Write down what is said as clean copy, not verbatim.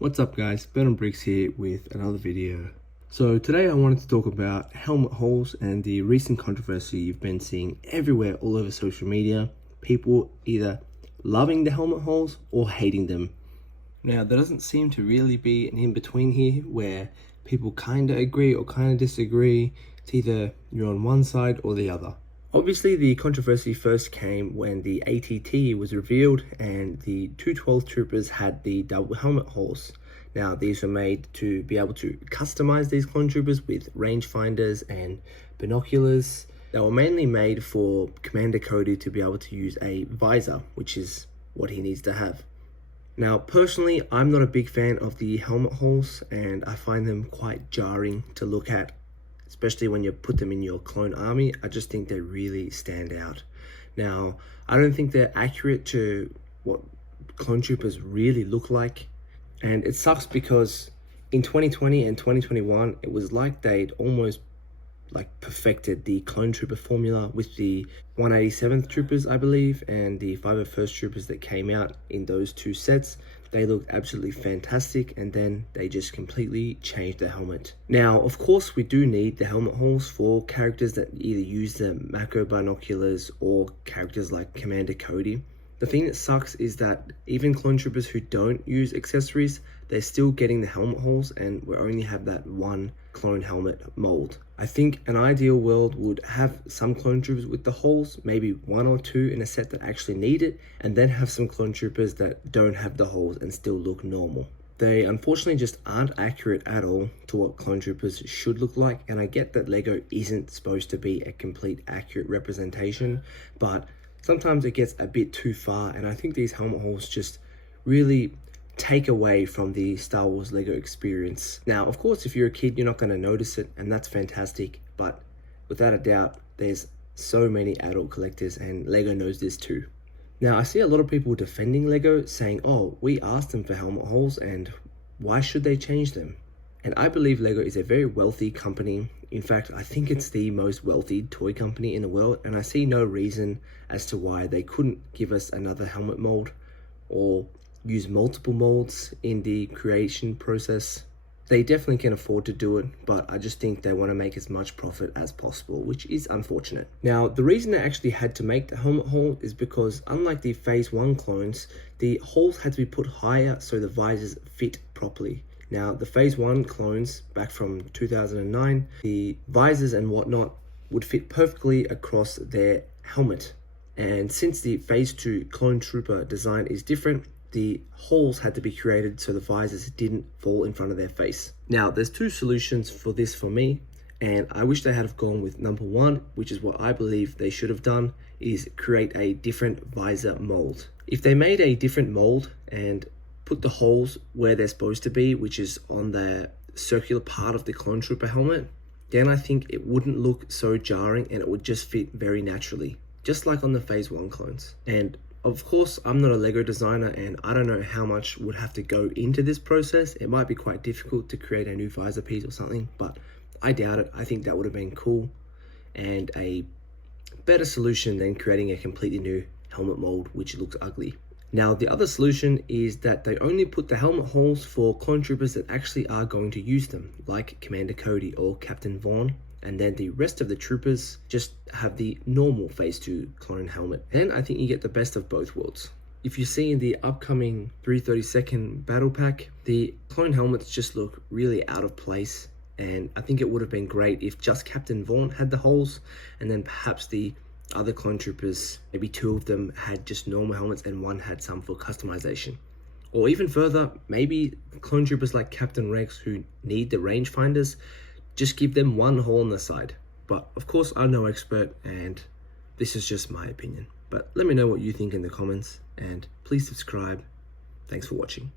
What's up guys, Ben and Bricks here with another video. So today I wanted to talk about helmet holes and the recent controversy you've been seeing everywhere all over social media. People either loving the helmet holes or hating them. Now there doesn't seem to really be an in-between here where people kind of agree or kind of disagree. It's either you're on one side or the other. Obviously, the controversy first came when the ATT was revealed and the 212 troopers had the double helmet holes. Now, these were made to be able to customize these clone troopers with rangefinders and binoculars. They were mainly made for Commander Cody to be able to use a visor, which is what he needs to have. Now, personally, I'm not a big fan of the helmet holes and I find them quite jarring to look at. Especially when you put them in your clone army. I just think they really stand out. Now, I don't think they're accurate to what clone troopers really look like. And it sucks because in 2020 and 2021, it was like they'd almost perfected the clone trooper formula with the 187th troopers, I believe, and the 501st troopers that came out in those two sets. They looked absolutely fantastic, and then they just completely changed the helmet. Now, of course, we do need the helmet holes for characters that either use the macro binoculars or characters like Commander Cody. The thing that sucks is that even clone troopers who don't use accessories, they're still getting the helmet holes, and we only have that one clone helmet mold. I think an ideal world would have some clone troopers with the holes, maybe one or two in a set that actually need it, and then have some clone troopers that don't have the holes and still look normal. They unfortunately just aren't accurate at all to what clone troopers should look like, and I get that LEGO isn't supposed to be a complete accurate representation, but sometimes it gets a bit too far, and I think these helmet holes just really take away from the Star Wars LEGO experience. Now, of course, if you're a kid, you're not going to notice it, and that's fantastic, but without a doubt, there's so many adult collectors, and LEGO knows this too. Now, I see a lot of people defending LEGO, saying, oh, we asked them for helmet holes, and why should they change them? And I believe LEGO is a very wealthy company. In fact, I think it's the most wealthy toy company in the world, and I see no reason as to why they couldn't give us another helmet mold or use multiple molds in the creation process. They definitely can afford to do it, but I just think they want to make as much profit as possible, which is unfortunate. Now, the reason they actually had to make the helmet hole is because unlike the Phase 1 clones, the holes had to be put higher so the visors fit properly. Now, the Phase 1 clones back from 2009, the visors and whatnot would fit perfectly across their helmet. And since the Phase 2 clone trooper design is different, the holes had to be created so the visors didn't fall in front of their face. Now, there's two solutions for this for me, and I wish they had have gone with number one, which is what I believe they should have done, is create a different visor mold. If they made a different mold and put the holes where they're supposed to be, which is on the circular part of the clone trooper helmet, then I think it wouldn't look so jarring and it would just fit very naturally, just like on the Phase 1 clones. And of course, I'm not a LEGO designer and I don't know how much would have to go into this process. It might be quite difficult to create a new visor piece or something, but I doubt it. I think that would have been cool and a better solution than creating a completely new helmet mold which looks ugly. Now, the other solution is that they only put the helmet holes for clone troopers that actually are going to use them, like Commander Cody or Captain Vaughn, and then the rest of the troopers just have the normal Phase 2 clone helmet. And I think you get the best of both worlds. If you see in the upcoming 332nd battle pack, the clone helmets just look really out of place, and I think it would have been great if just Captain Vaughn had the holes, and then perhaps the other clone troopers, maybe two of them had just normal helmets and one had some for customization. Or even further, maybe clone troopers like Captain Rex who need the rangefinders, just give them one hole on the side. But of course, I'm no expert and this is just my opinion. But let me know what you think in the comments and please subscribe. Thanks for watching.